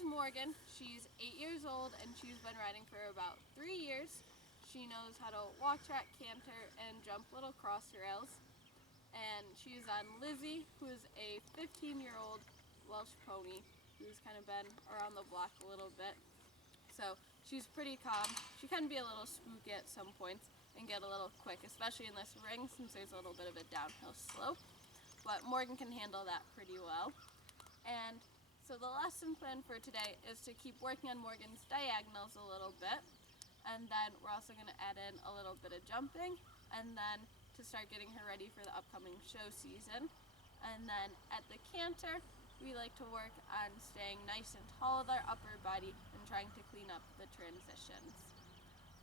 is Morgan. She's 8 years old and she's been riding for about 3 years. She knows how to walk, track, canter, and jump little cross rails. And she's on Lizzie, who is a 15-year-old Welsh pony who's kind of been around the block a little bit. So she's pretty calm. She can be a little spooky at some points and get a little quick, especially in this ring since there's a little bit of a downhill slope. But Morgan can handle that pretty well. And so the lesson plan for today is to keep working on Morgan's diagonals a little bit. And then we're also going to add in a little bit of jumping, and then to start getting her ready for the upcoming show season. And then at the canter, we like to work on staying nice and tall with our upper body and trying to clean up the transitions.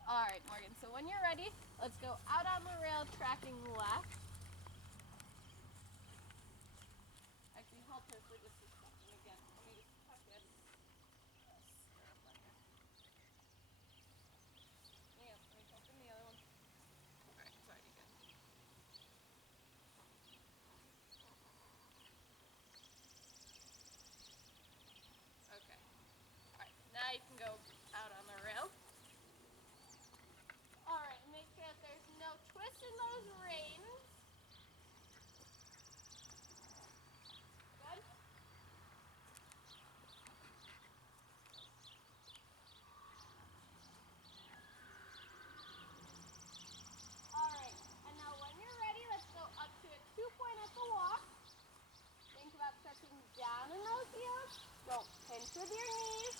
All right, Morgan, so when you're ready, let's go out on the rail, tracking left. Actually, halt her for just a second again. Let me just tuck in. Yeah, let me tuck in the other one. All right, it's already good. Okay. All right, now you can go out on the rail. All right, make sure that there's no twist in those reins. Good. All right, and now when you're ready, let's go up to a 2-point at the walk. Think about stretching down in those heels. Don't pinch with your knees.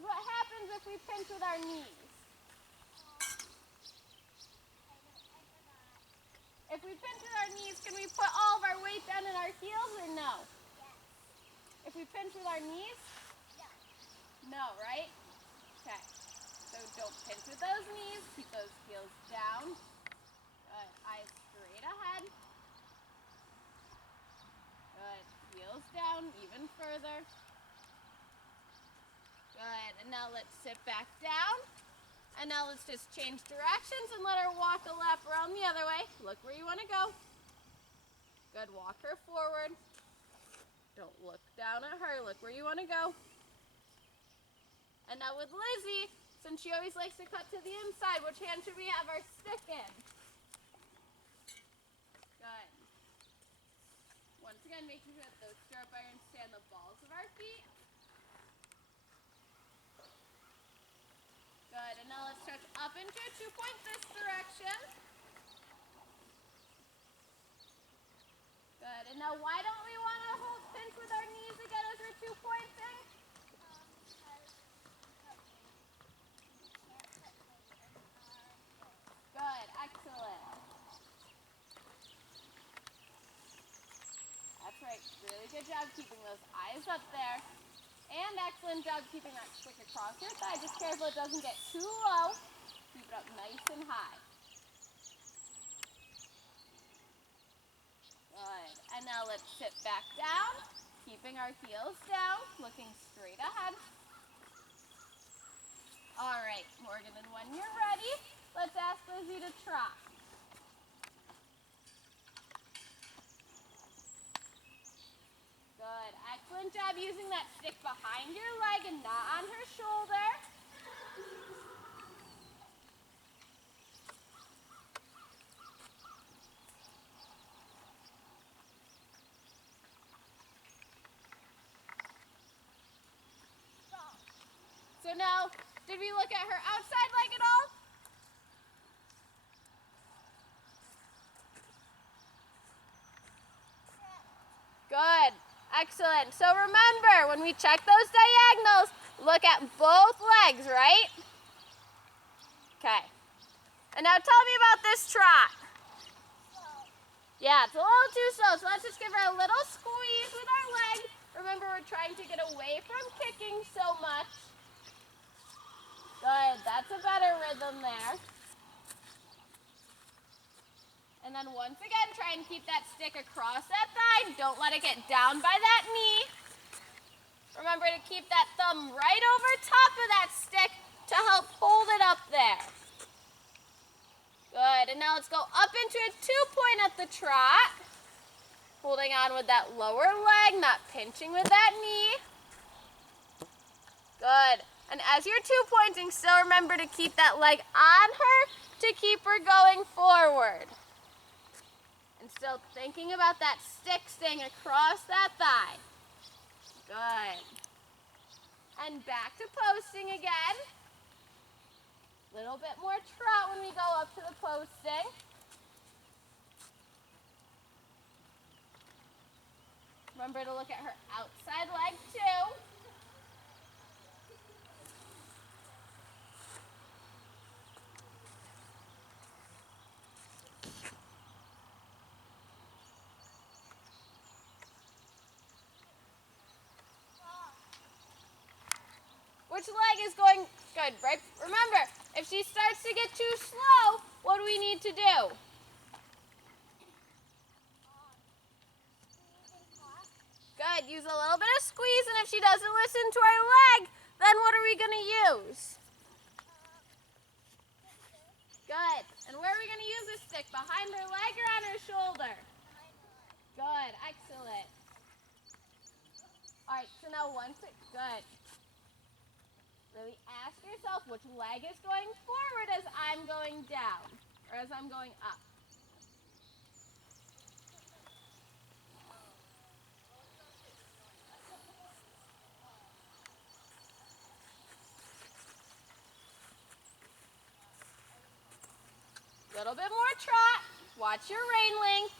What happens if we pinch with our knees? If we pinch with our knees, can we put all of our weight down in our heels or no? Yes. If we pinch with our knees? Yes. No, right? Okay. So don't pinch with those knees. Keep those heels down. Good. Eyes straight ahead. Good. Heels down even further. Good. And now let's sit back down. And now let's just change directions and let her walk a lap around the other way. Look where you want to go. Good. Walk her forward. Don't look down at her. Look where you want to go. And now with Lizzie, since she always likes to cut to the inside, which hand should we have our stick in? Good. Once again, making sure that those stirrup irons stay on the balls of our feet. Good, and now let's stretch up into a 2-point this direction. Good, and now why don't we want to hold pinch with our knees again as we're 2-pointing? Good, excellent. That's right, really good job keeping those eyes up there. And excellent job keeping that stick across your thigh. Just careful it doesn't get too low. Keep it up nice and high. Good. And now let's sit back down, keeping our heels down, looking straight ahead. All right, Morgan, and when you're ready, let's ask Lizzie to trot. Good. Excellent job using that stick behind your leg and not on her shoulder. So now, did we look at her outside leg at all? Good. Excellent. So remember, when we check those diagonals, look at both legs, right? Okay. And now tell me about this trot. Yeah, it's a little too slow, so let's just give her a little squeeze with our leg. Remember, we're trying to get away from kicking so much. Good. That's a better rhythm there. And then once again, try and keep that stick across that thigh. Don't let it get down by that knee. Remember to keep that thumb right over top of that stick to help hold it up there. Good, and now let's go up into a 2-point at the trot. Holding on with that lower leg, not pinching with that knee. Good. And as you're pointing, still remember to keep that leg on her to keep her going forward. And still thinking about that stick staying across that thigh. Good. And back to posting again. Little bit more trot when we go up to the posting. Remember to look at her outside leg too. Which leg is going good, right? Remember, if she starts to get too slow, what do we need to do? Good, use a little bit of squeeze, and if she doesn't listen to our leg, then what are we going to use? Good, and where are we going to use this stick? Behind her leg or on her shoulder? Good, excellent. All right, so now good. Really ask yourself which leg is going forward as I'm going down, or as I'm going up. Little bit more trot. Watch your rein length.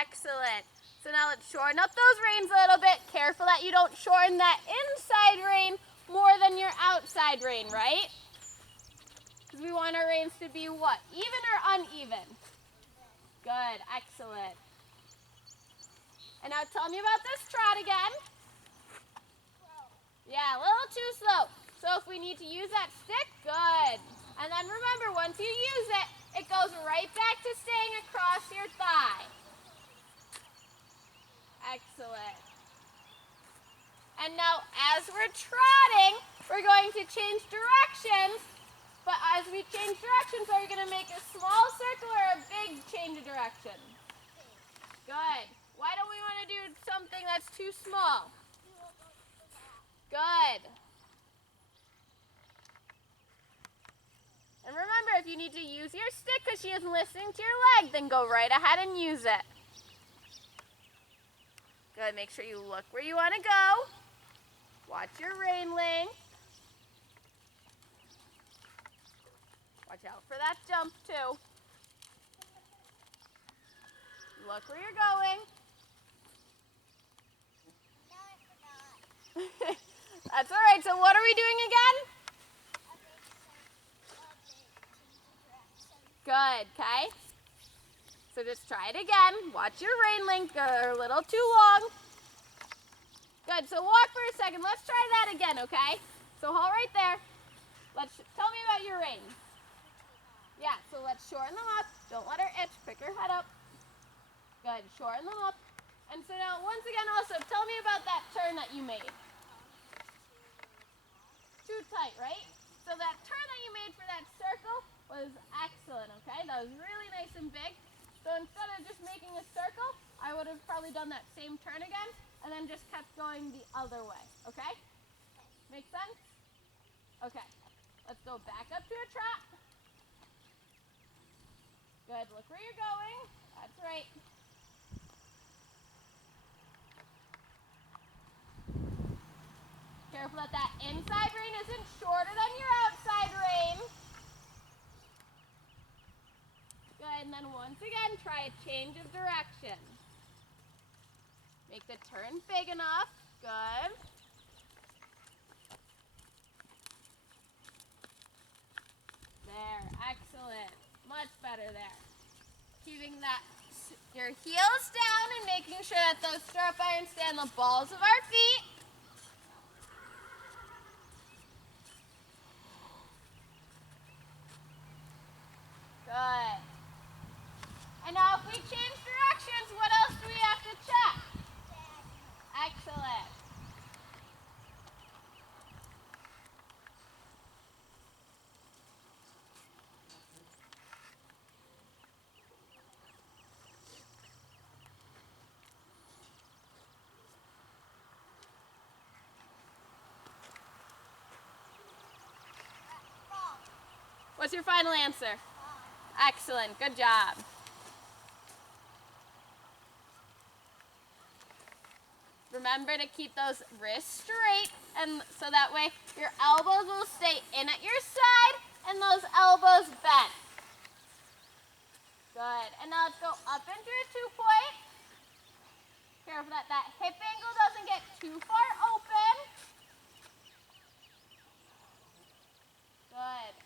Excellent. So now let's shorten up those reins a little bit. Careful that you don't shorten that inside rein more than your outside rein, right? Because we want our reins to be what? Even or uneven? Good, excellent. And now tell me about this trot again. Yeah, a little too slow. So if we need to use that stick, good. And then remember, once you use it, it goes right back to staying across your thigh. Excellent. And now as we're trotting, we're going to change directions. But as we change directions, are we going to make a small circle or a big change of direction? Good. Why don't we want to do something that's too small? Good. And remember, if you need to use your stick because she isn't listening to your leg, then go right ahead and use it. Good. Make sure you look where you want to go. Watch your rein length. Watch out for that jump too. Look where you're going. That's all right. So what are we doing again? Good, okay? So just try it again. Watch your rein length, go a little too long. Good, so walk for a second. Let's try that again, okay? So hold right there. Tell me about your reins. Yeah, so let's shorten them up. Don't let her itch. Pick her head up. Good, shorten them up. And so now, once again, also, tell me about that turn that you made. Too tight, right? So that turn that you made for that circle was excellent, okay? That was really nice and big. So instead of just making a circle, I would have probably done that same turn again and then just kept going the other way, okay? Make sense? Okay, let's go back up to a trot. Good, look where you're going. That's right. Careful that that inside rein isn't shorter than your outside rein. Good, and then once again, try a change of direction. Make the turn big enough. Good. There, excellent. Much better there. Keeping your heels down and making sure that those stirrup irons stay on the balls of our feet. Good. And now if we change directions, what else do we have to check? Excellent. What's your final answer? Excellent, good job. Remember to keep those wrists straight, and so that way your elbows will stay in at your side and those elbows bent. Good. And now let's go up into a 2-point. Careful that that hip angle doesn't get too far open. Good.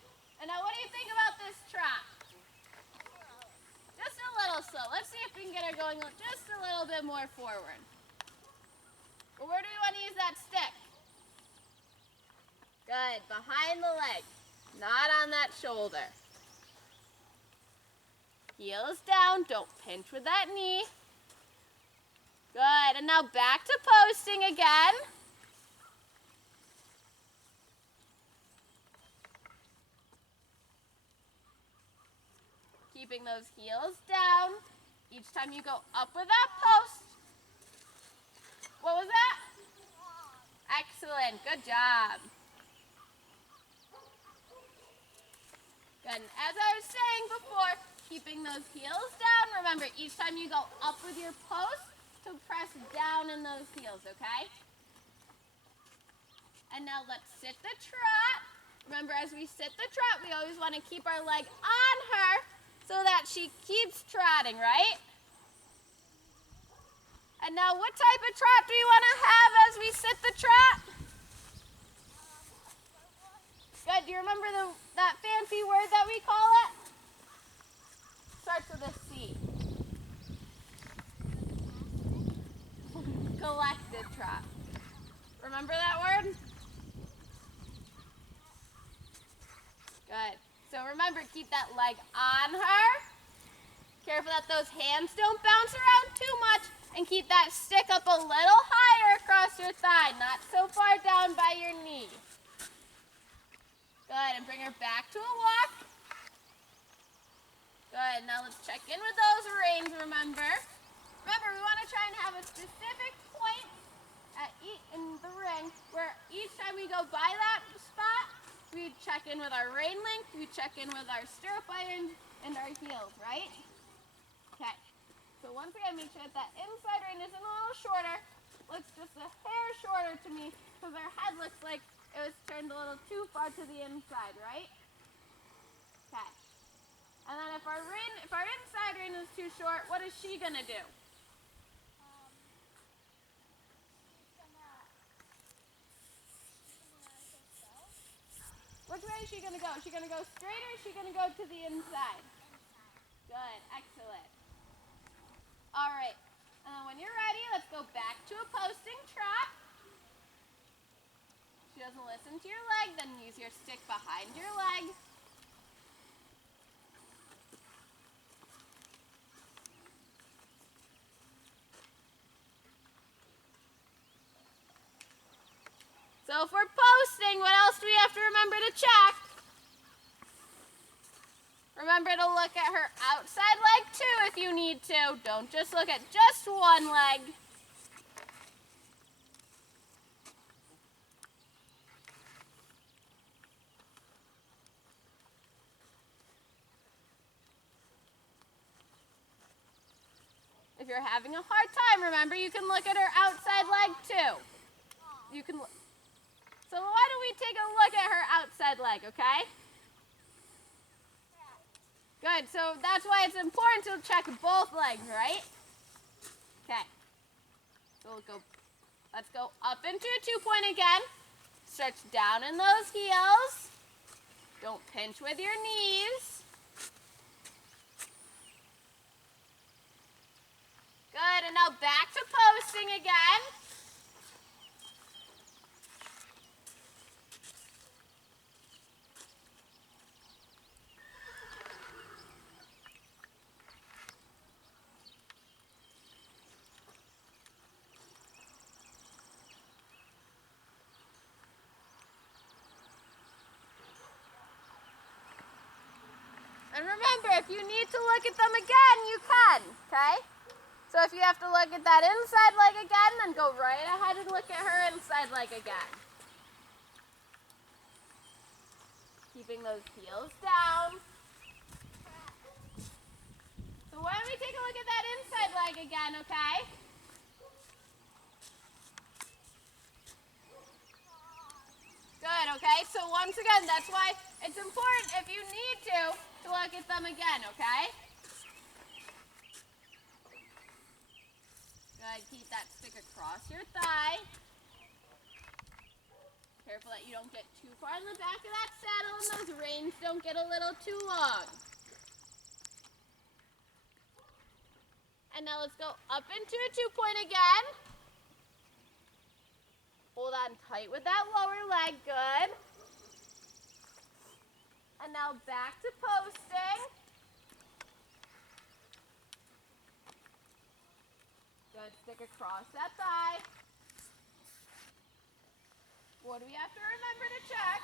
And now what do you think about this trot? Just a little slow. Let's see if we can get her going just a little bit more forward. Well, where do we want to use that stick? Good. Behind the leg, not on that shoulder. Heels down, don't pinch with that knee. Good, and now back to posting again. Keeping those heels down. Each time you go up with that post. What was that? Excellent, good job. Good, and as I was saying before, keeping those heels down. Remember, each time you go up with your post, to press down in those heels, okay? And now let's sit the trot. Remember, as we sit the trot, we always want to keep our leg on her so that she keeps trotting, right? And now what type of trot do you want to have as we sit the trot? Good, do you remember that fancy word that we call it? Starts with a C. Collected trot. Remember that word? Good. So remember, keep that leg on her. Careful that those hands don't bounce around too much, and keep that stick up a little higher across your thigh, not so far down by your knee. Good, and bring her back to a walk. Good, now let's check in with those reins, remember. Remember, we want to try and have a specific point in the ring where each time we go by that spot, we check in with our rein length, we check in with our stirrup irons, and our heels, right? Okay. So once again, make sure that that inside rein isn't a little shorter. Looks just a hair shorter to me because our head looks like it was turned a little too far to the inside, right? Okay. And then if our inside rein is too short, what is she gonna do? Which way is she going to go? Is she going to go straight or is she going to go to the inside? Good, excellent. All right, and then when you're ready, let's go back to a posting trot. If she doesn't listen to your leg, then use your stick behind your leg. So if we're posting, what else do we have to remember to check? Remember to look at her outside leg too if you need to. Don't just look at just one leg. If you're having a hard time, remember you can look at her outside leg too. You can. So why don't we take a look at her outside leg, okay? Good, so that's why it's important to check both legs, right? Okay. So let's go up into a 2-point again. Stretch down in those heels. Don't pinch with your knees. Good, and now back to posting again. And remember, if you need to look at them again, you can, okay? So if you have to look at that inside leg again, then go right ahead and look at her inside leg again. Keeping those heels down. So why don't we take a look at that inside leg again, okay? Good, okay? So once again, that's why it's important if you need to look at them again, okay? Good, keep that stick across your thigh. Careful that you don't get too far in the back of that saddle and those reins don't get a little too long. And now let's go up into a 2-point again. Hold on tight with that lower leg, good. And now back to posting. Good, stick across that thigh. What do we have to remember to check?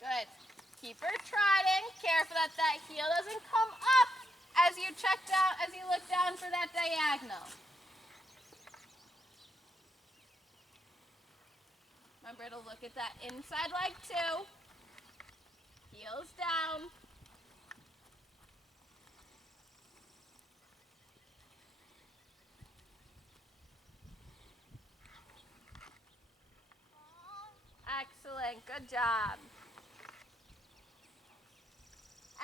Good. Keep her trotting. Careful that that heel doesn't come up as you check down, as you look down for that diagonal. Remember to look at that inside leg too. Heels down. Excellent, good job.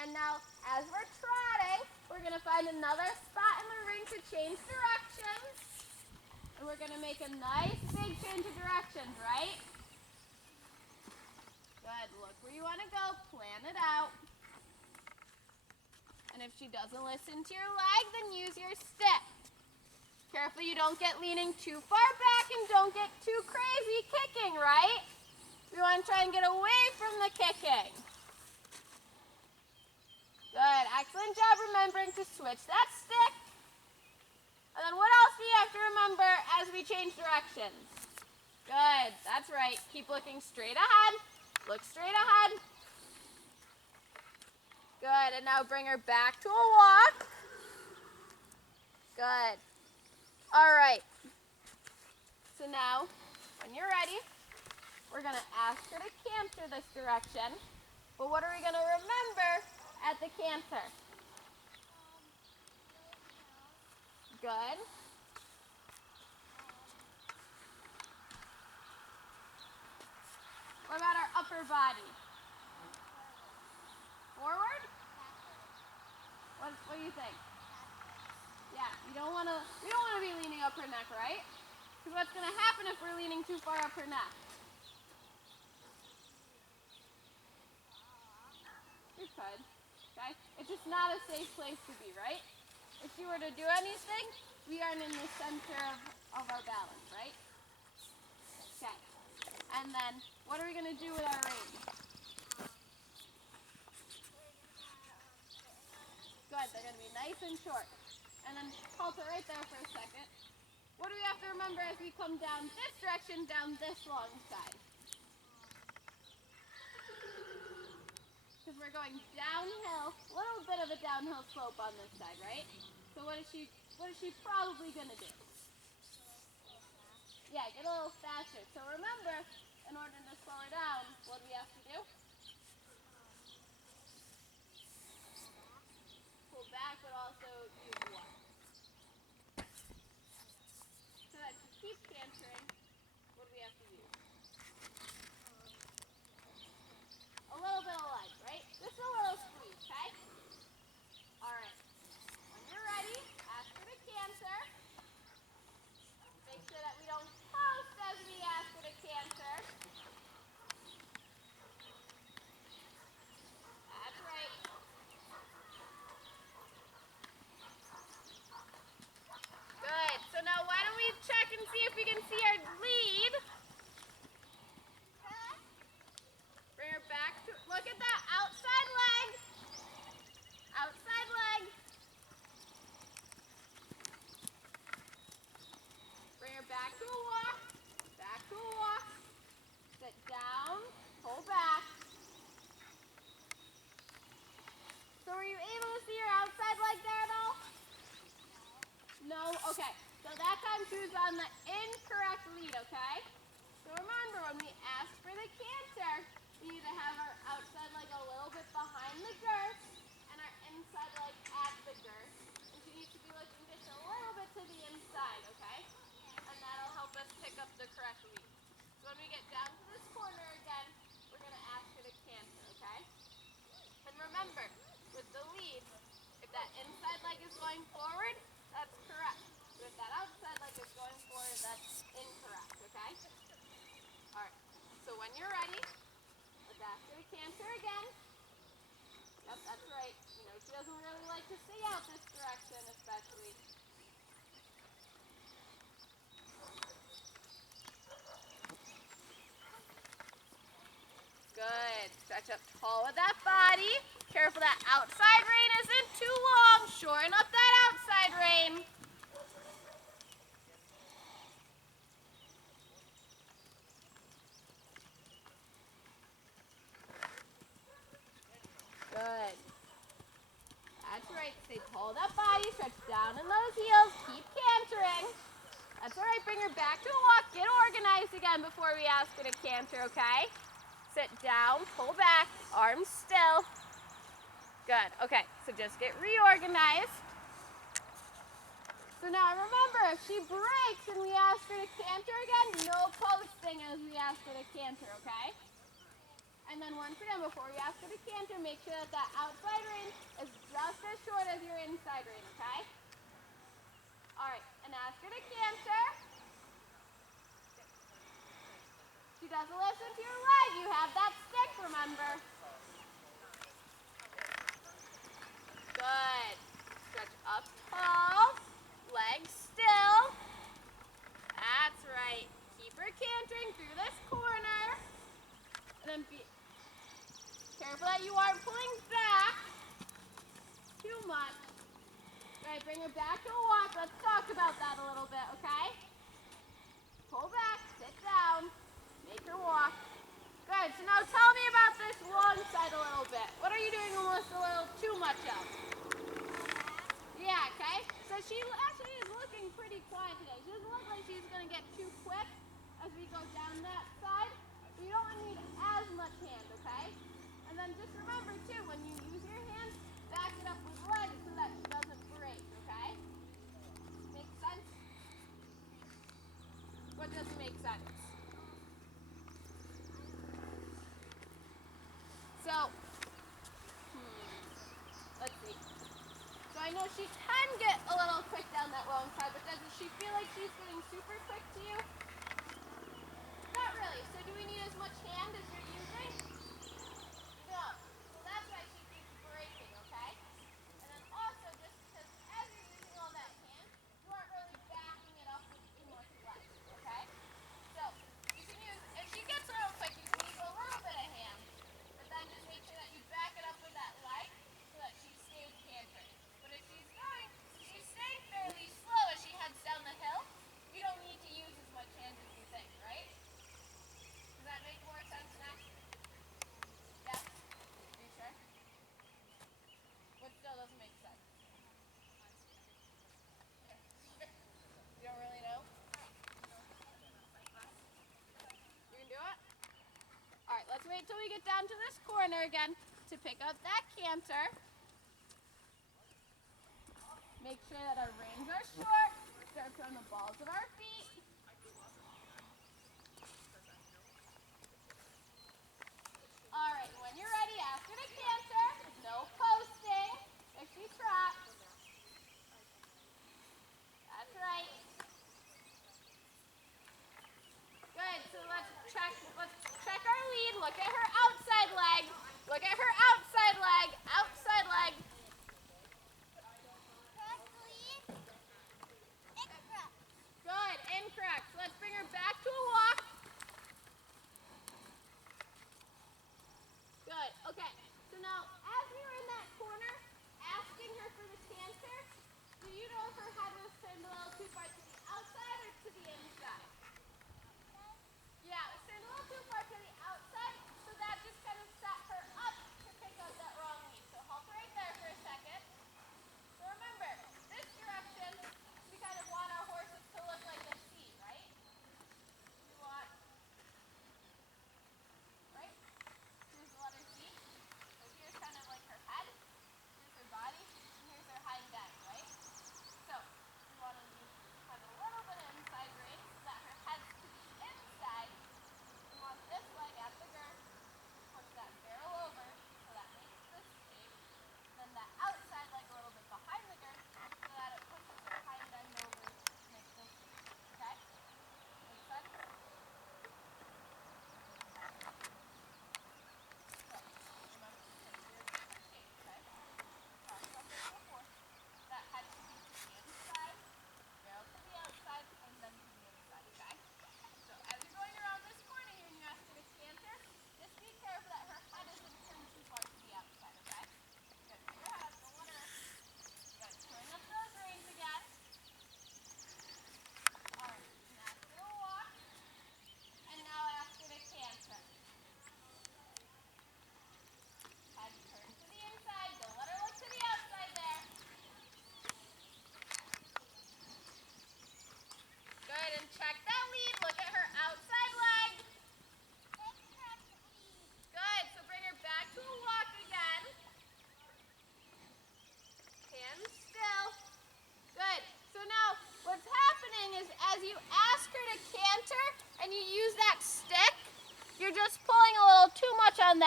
And now, as we're trotting, we're gonna find another spot in the ring to change directions. And we're gonna make a nice big change of directions, right? Good, look where you wanna go, plan it out. And if she doesn't listen to your leg, then use your stick. Careful you don't get leaning too far back and don't get too crazy kicking, right? We want to try and get away from the kicking. Good, excellent job remembering to switch that stick. And then what else do you have to remember as we change directions? Good, that's right. Keep looking straight ahead. Look straight ahead. Good, and now bring her back to a walk. Good. All right. So now, when you're ready, we're going to ask her to canter this direction. But what are we going to remember at the canter? Good. What about our upper body? Forward? What do you think? Yeah, we don't want to be leaning up her neck, right? Because what's going to happen if we're leaning too far up her neck? You could, okay? It's just not a safe place to be, right? If you were to do anything, we aren't in the center of our balance, right? Okay. And then, what are we going to do with our reins? Good, they're going to be nice and short. And then, halt it right there for a second. What do we have to remember as we come down this direction, down this long side? Because we're going downhill, a little bit of a downhill slope on this side, right? So what is she probably going to do? Yeah, get a little faster. So remember, in order to slow her down, what do we have to do? Pull back, but also use what? So that she keeps cantering, what do we have to do? A little bit of leg, right? Just a little squeeze, okay? All right. When you're ready, ask her to canter. Make sure that we don't post as we ask her to canter. That's right. is on the incorrect lead, okay? So remember, when we ask for the canter, we need to have our outside leg a little bit behind the girth and our inside leg at the girth. And she needs to be looking just a little bit to the inside, okay? And that'll help us pick up the correct lead. So when we get down to this corner again, we're going to ask her to canter, okay? And remember, with the lead, if that inside leg is going forward, that's correct. But if that outside leg is going forward, that's incorrect, okay? All right, so when you're ready, let's ask her to canter again. Yep, that's right. You know, she doesn't really like to stay out this direction, especially. Good. Stretch up tall with that body. Careful that outside rein isn't too long. Shorten up that outside rein. Good. That's right. Stay tall with that body. Stretch down in those heels. Keep cantering. That's all right. Bring her back to a walk. Get organized again before we ask her to canter, okay? Sit down, pull back, arms still. Good. Okay, so just get reorganized. So now remember, if she breaks and we ask her to canter again, no posting as we ask her to canter, okay? And then once again, before we ask her to canter, make sure that that outside rein is just as short as your inside rein, okay? All right, and ask her to canter. She doesn't listen to your leg. You have that stick, remember. Good. Stretch up tall. Legs still. That's right. Keep her cantering through this corner. And then be careful that you aren't pulling back too much. All right, bring her back to a walk. Let's talk about that a little bit, okay? Pull back, sit down. Make her walk. Good, so now tell me about this long side a little bit. What are you doing almost a little too much of? Yeah, okay. So she actually is looking pretty quiet today. She doesn't look like she's going to get too quick as we go down that side. So you don't need as much hand, okay? And then just remember too, when you use your hands, back it up with legs so that she doesn't break, okay? Make sense? What doesn't make sense? So, let's see. So I know she can get a little quick down that long side, but doesn't she feel like she's getting super quick to you? Not really. So do we need as much hand as you're using? No. So that's why she keeps breaking, okay? And then also, just because as you're using all that hand, you aren't really backing it up with too much legs, okay? So you can use, if she gets a little quick, you can use a little bit of hand. But then just make sure that you back it up with that leg so that she stays cantering. But if she's staying fairly slow as she heads down the hill, you don't need to use as much hand as you think, right? Does that make more sense now? Yeah? Are you sure? What still doesn't make sense? You don't really know? You can do it? Alright, let's wait till we get down to this corner again to pick up that canter. Make sure that our reins are short. Start from the balls of our feet. Alright, when you're ready, ask her to canter. No posting. If she trots. That's right. Good, so let's check our lead. Look at her outside leg. Look at her outside leg. Outside leg. Good, incorrect.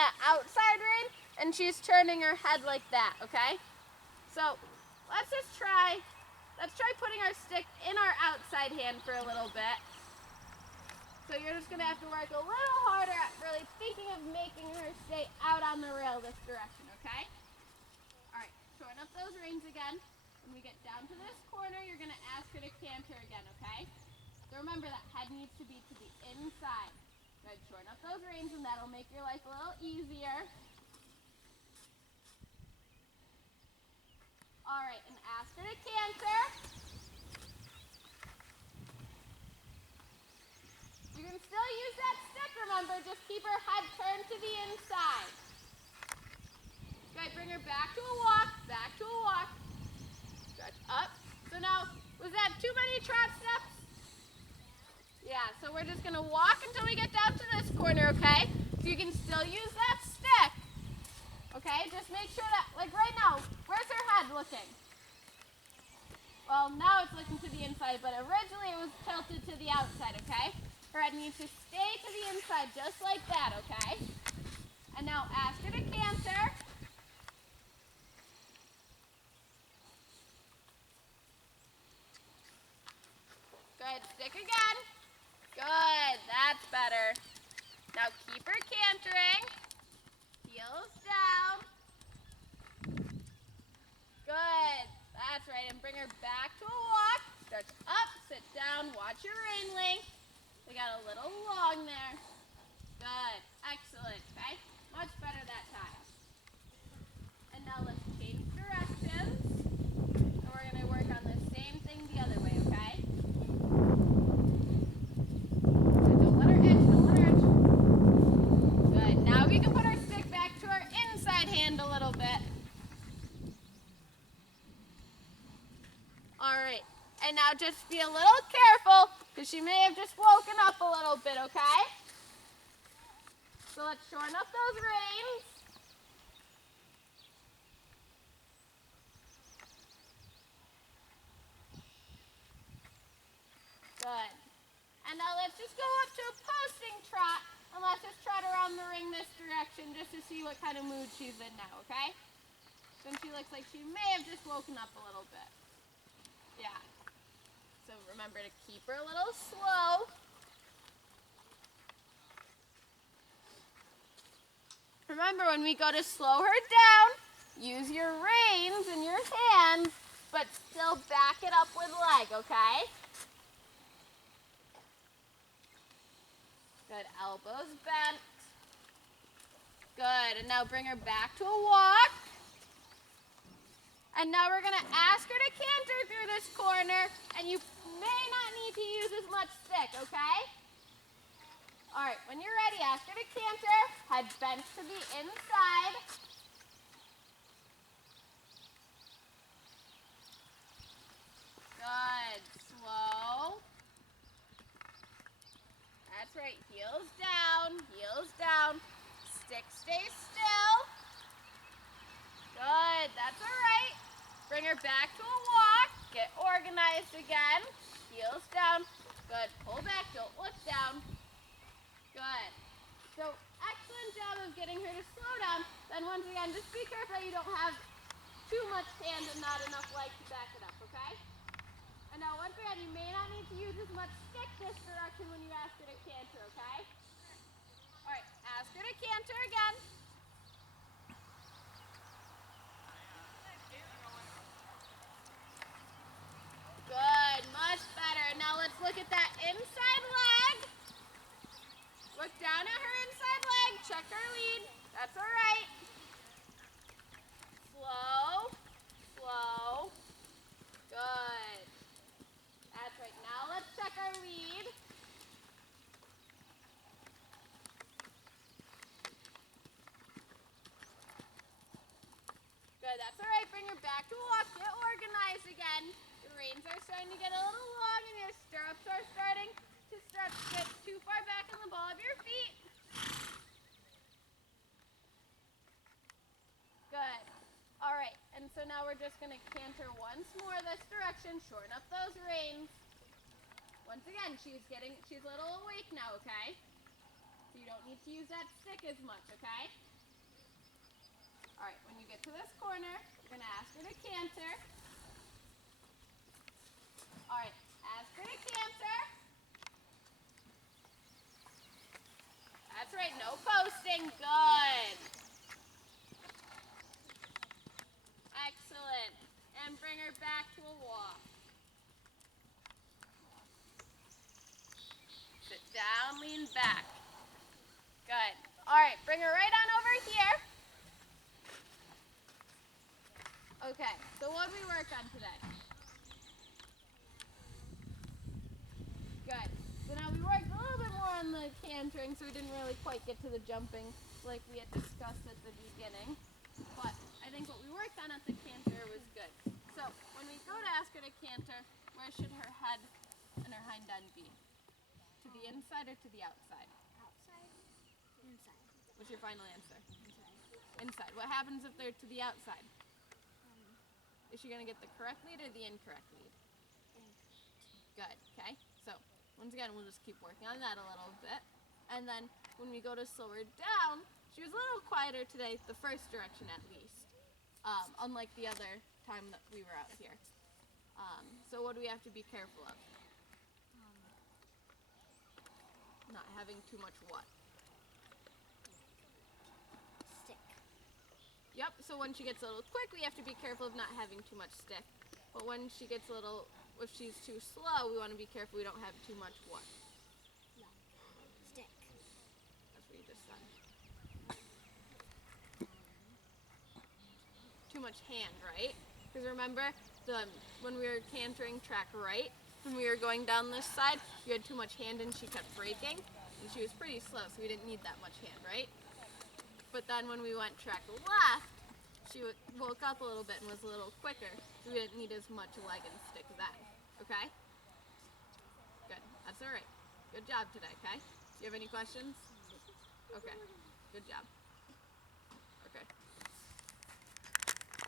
that outside rein, and she's turning her head like that, okay? So let's try putting our stick in our outside hand for a little bit. So you're just gonna have to work a little harder at really thinking of making her stay out on the rail this direction, okay? All right, shorten up those reins again. When we get down to this corner, you're gonna ask her to canter again, okay? So remember that head needs to be to the inside. Good, shorten up those reins and that'll make your life a little easier. All right, and ask her to canter. You can still use that stick, remember, just keep her head turned to the inside. Good, bring her back to a walk, Stretch up. So now, was that too many trot steps? Yeah, so we're just gonna walk until we get down to this corner, okay? So you can still use that stick. Okay, just make sure that, like right now, where's her head looking? Well, now it's looking to the inside, but originally it was tilted to the outside, okay? Her head needs to stay to the inside, just like that, okay? And now ask her to canter. Good, stick again. Good, that's better. Now keep her cantering. Heels down. Good, that's right, and bring her back to a walk. Stretch up, sit down, watch your rein length. We got a little long there. Good, excellent, okay? Much better that time. And now let's change directions. And we're gonna work on the same thing the other way, okay? Don't let her itch. Good, now we can put our stick back to our inside hand a little bit. All right, and now just be a little careful because she may have just woken up a little bit, okay? So let's shorten up those reins. Good. And now let's just go up to a posting trot and let's just trot around the ring this direction just to see what kind of mood she's in now, okay? Then she looks like she may have just woken up a little bit. Yeah. So remember to keep her a little slow. Remember, when we go to slow her down, use your reins in your hands, but still back it up with leg, okay? Good, elbows bent. Good, and now bring her back to a walk. And now we're gonna ask her to canter through this corner, and you may not need to use as much stick, okay? All right, when you're ready, ask her to canter, head bent to the inside. Good, slow. That's right, heels down, stick stays still. Good, that's all right. Bring her back to a walk, get organized again, heels down. Good, pull back, don't look down. Good. So, excellent job of getting her to slow down. Then once again, just be careful you don't have too much hand and not enough leg to back it up, okay? And now once again, you may not need to use as much stick this direction when you ask her to canter, okay? All right, ask her to canter again. Good, much better. Now let's look at that inside leg. Look down at her inside leg, check her lead. That's all right. Slow, slow. Good. That's right. Now let's check our lead. Good, that's all right. Bring her back to a walk. Get organized again. The reins are starting to get a little long and your stirrups are starting to stretch. Get too far back in the ball of your feet. Good. All right, and so now we're just going to canter once more this direction. Shorten up those reins. Once again, she's a little awake now, okay? So you don't need to use that stick as much, okay? All right, when you get to this corner, you're going to ask her to canter. All right, ask her to canter. That's right, no posting. Good. Excellent. And bring her back to a walk. Sit down, lean back. Good. All right, bring her right on over here. Okay, so what did we work on today? Good. So now we worked a little bit more on the cantering, so we didn't really quite get to the jumping like we had discussed at the beginning. But I think what we worked on at the canter was good. So when we go to ask her to canter, where should her head and her hind end be? To the inside or to the outside? Outside. Inside. What's your final answer? Inside. Inside. What happens if they're to the outside? Is she going to get the correct lead or the incorrect lead? Good, okay. So, once again, we'll just keep working on that a little bit. And then, when we go to slow her down, she was a little quieter today, the first direction at least. Unlike the other time that we were out here. So what do we have to be careful of? Not having too much what? Stick. Yep, so when she gets a little quick, we have to be careful of not having too much stick. But when she gets a little, if she's too slow, we want to be careful we don't have too much what? No. Stick. That's what you just said. Too much hand, right? Because remember, when we were cantering track right, when we were going down this side, you had too much hand and she kept braking. And she was pretty slow, so we didn't need that much hand, right? But then when we went track left, she woke up a little bit and was a little quicker, so we didn't need as much leg and stick then. Okay? Good. That's all right. Good job today, okay? Do you have any questions? Okay. Good job.